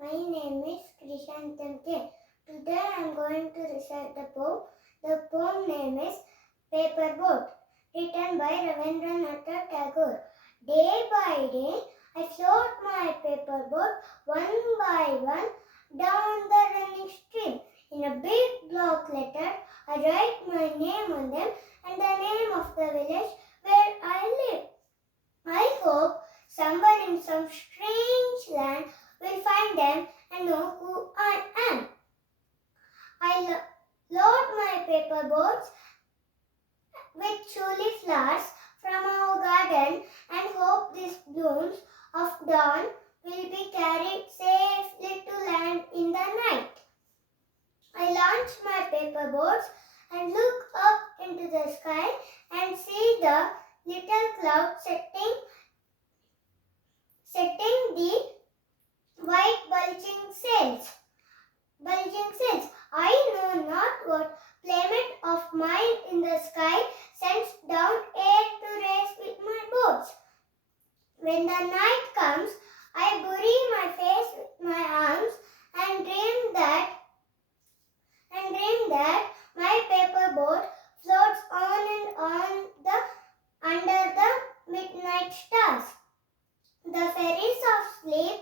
My name is Krishantam K. Today I am going to recite the poem. The poem name is Paper Boat, written by Ravindranath Tagore. Day by day, I float my paper boat one by one down the running stream. In a big block letter, I write my name on them and the name of the village where I live. I hope someone in some strange land will find them and know who I am. I load my paper boats with tulip flowers from our garden and hope these blooms of dawn will be carried safely to land in the night. I launch my paper boats and look up into the sky and see the little cloud setting the white bulging sails. I know not what playmate of mine in the sky sends down air to race with my boats. When the night comes, I bury my face with my arms and dream that my paper boat floats on and on under the midnight stars. The fairies of sleep